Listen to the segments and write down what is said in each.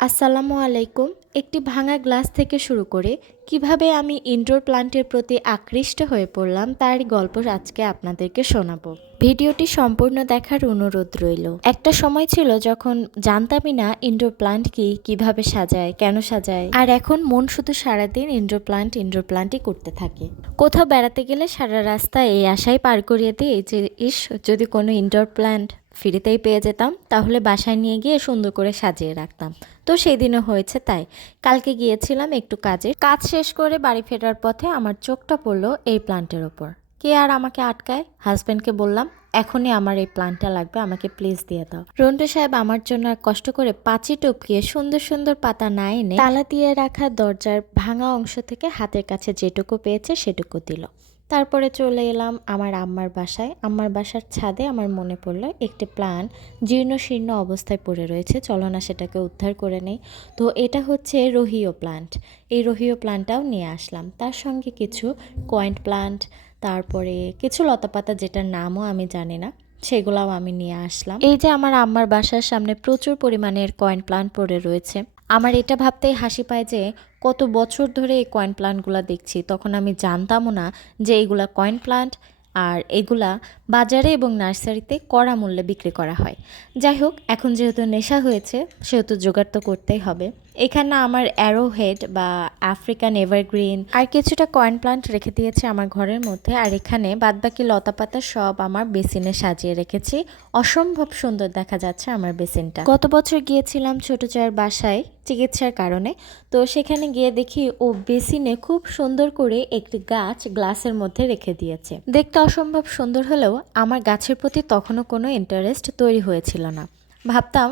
আসসালামু আলাইকুম। একটি ভাঙা গ্লাস থেকে শুরু করে কীভাবে আমি ইনডোর প্লান্টের প্রতি আকৃষ্ট হয়ে পড়লাম তার গল্প আজকে আপনাদেরকে শোনাবো। ভিডিওটি সম্পূর্ণ দেখার অনুরোধ রইল। একটা সময় ছিল যখন জানতামই না ইনডোর প্লান্ট কি, কীভাবে সাজায়, কেন সাজায়। আর এখন মন শুধু সারাদিন ইনডোর প্লান্ট, ইনডোর প্লান্টই করতে থাকে। কোথাও বেড়াতে গেলে সারা রাস্তা এই আশায় পার করিয়ে দিই যে, ইস, যদি কোনো ইনডোর প্লান্ট ফ্রিতেই পেয়ে যেতাম, তাহলে বাসায় নিয়ে গিয়ে সুন্দর করে সাজিয়ে রাখতাম। তো সেই দিনও হয়েছে তাই। কালকে গিয়েছিলাম একটু কাজে। কাজ শেষ করে বাড়ি ফেরার পথে আমার চোখটা পড়ল এই প্লান্টের ওপর। কে আর আমাকে আটকায়? হাজব্যান্ডকে বললাম, এখনই আমার এই প্লান্টটা লাগবে, আমাকে প্লিজ দিয়ে দাও। রন্টু সাহেব আমার জন্য আর কষ্ট করে পাঁচি টপকিয়ে সুন্দর সুন্দর পাতা না এনে তালা দিয়ে রাখা দরজার ভাঙা অংশ থেকে হাতের কাছে যেটুকু পেয়েছে সেটুকু দিল। তারপরে চলে এলাম আমার আম্মার বাসায়। আম্মার বাসার ছাদে আমার মনে পড়ল একটি প্লান জীর্ণ শীর্ণ অবস্থায় পড়ে রয়েছে। চলো না সেটাকে উদ্ধার করে নেই। তো এটা হচ্ছে রোহিও প্লান্ট। এই রোহিও প্লান্টটাও নিয়ে আসলাম। তার সঙ্গে কিছু কয়েন্ট প্লান্ট, তারপরে কিছু লতাপাতা যেটার নামও আমি জানি না, সেগুলাও আমি নিয়ে আসলাম। এই যে আমার আম্মার বাসার সামনে প্রচুর পরিমাণের কয়েন প্লান্ট পড়ে রয়েছে। আমার এটা ভাবতেই হাসি পায় যে, কত বছর ধরে এই কয়েন প্লান্টগুলো দেখছি। তখন আমি জানতামও না যে এইগুলা কয়েন প্লান্ট আর এগুলা বাজারে এবং নার্সারিতে কড়া মূল্যে বিক্রি করা হয়। যাই হোক, এখন যেহেতু নেশা হয়েছে, সেহেতু জোগাড় তো করতেই হবে। এখানে আমার অ্যারো হেড বা আফ্রিকান এভারগ্রিন আর কিছুটা কয়েন প্লান্ট রেখে দিয়েছে আমার ঘরের মধ্যে। আর এখানে বাদবাকি লতাপাতা সব আমার বেসিনে সাজিয়ে রেখেছি। অসম্ভব সুন্দর দেখা যাচ্ছে আমার বেসিনটা। গত বছর গিয়েছিলাম ছোট চায়ের বাসায় চিকিৎসার কারণে। তো সেখানে গিয়ে দেখি ও বেসিনে খুব সুন্দর করে একটি গাছ গ্লাসের মধ্যে রেখে দিয়েছে। দেখতে অসম্ভব সুন্দর হলেও আমার গাছের প্রতি তখনও কোনো ইন্টারেস্ট তৈরি হয়েছিল না। ভাবতাম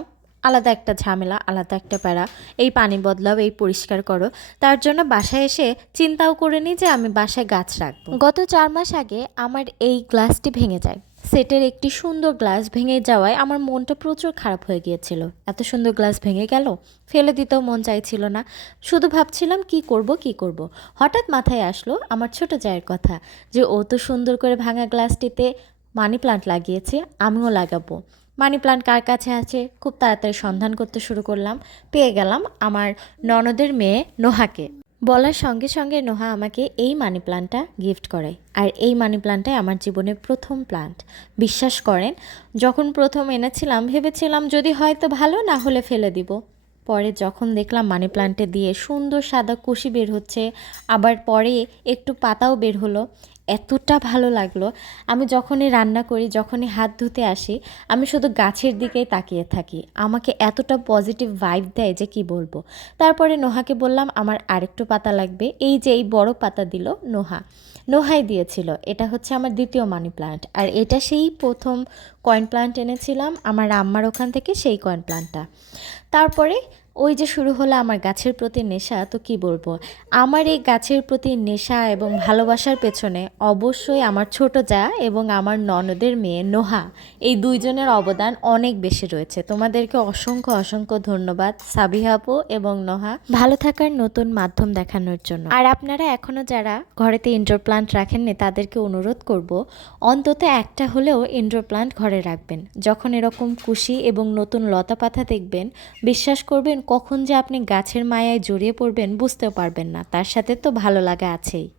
আলাদা একটা ঝামেলা, আলাদা একটা প্যারা। এই পানি বদলাও, এই পরিষ্কার করো। তার জন্য বাসায় এসে চিন্তাও করে নিই যে আমি বাসায় গাছ রাখব। গত চার মাস আগে আমার এই গ্লাসটি ভেঙে যায়। সেটের একটি সুন্দর গ্লাস ভেঙে যাওয়ায় আমার মনটা প্রচুর খারাপ হয়ে গিয়েছিল। এত সুন্দর গ্লাস ভেঙে গেল, ফেলে দিতেও মন চাইছিল না। শুধু ভাবছিলাম, কি করব কি করব। হঠাৎ মাথায় আসলো আমার ছোট জায়ের কথা যে, ও তো সুন্দর করে ভাঙা গ্লাসটিতে মানি প্লান্ট লাগিয়েছে, আমিও লাগাবো। মানি প্লান্ট কার কাছে আছে? খুব তাড়াতাড়ি সন্ধান করতে শুরু করলাম। পেয়ে গেলাম আমার ননদের মেয়ে নোহাকে। বলার সঙ্গে সঙ্গে নোহা আমাকে এই মানি প্লান্টটা গিফট করে। আর এই মানি প্লান্টটাই আমার জীবনের প্রথম প্লান্ট। বিশ্বাস করেন, যখন প্রথম এনেছিলাম, ভেবেছিলাম যদি হয়তো ভালো, না হলে ফেলে দিব। পরে যখন দেখলাম মানি প্লান্টে দিয়ে সুন্দর সাদা কুশি বের হচ্ছে, আবার পরে একটু পাতাও বের হলো এতটা ভালো লাগল। আমি যখনই রান্না করি, যখনই হাত ধুতে আসি, আমি শুধু গাছের দিকেই তাকিয়ে থাকি। আমাকে এতটা পজিটিভ ভাইব দেয় যে কি বলব? তারপরে নোহাকে বললাম, আমার আরেকটু পাতা লাগবে। এই যে এই বড় পাতা দিল নোহা। নোহাই দিয়েছিল। এটা হচ্ছে আমার দ্বিতীয় মানি প্লান্ট আর এটা সেই প্রথম কয়েন প্লান্ট এনেছিলাম, আমার আম্মার ওখান থেকে সেই কয়েন প্লান্টটা তারপরে ওই যে শুরু হলো আমার গাছের প্রতি নেশা তো কি বলব? আমার এই গাছের প্রতি নেশা এবং ভালোবাসার পেছনে অবশ্যই আমার ছোট যা এবং আমার ননদের মেয়ে নোহা এই দুইজনের অবদান অনেক বেশি রয়েছে। তোমাদেরকে অসংখ্য অসংখ্য ধন্যবাদ সাবিহাপু এবং নোহা। ভালো থাকার নতুন মাধ্যম দেখানোর জন্য। আর আপনারা এখনও যারা ঘরেতে ইনডোর প্লান্ট রাখেননি তাদেরকে অনুরোধ করব অন্তত একটা হলেও ইনডোর প্লান্ট ঘরে রাখবেন। যখন এরকম কুশি এবং নতুন লতা পাতা দেখবেন বিশ্বাস করবেন কখন যে আপনি গাছের মায়ায় জড়িয়ে পড়বেন বুঝতেও পারবেন না। তার সাথে তো ভালো লাগা আছেই।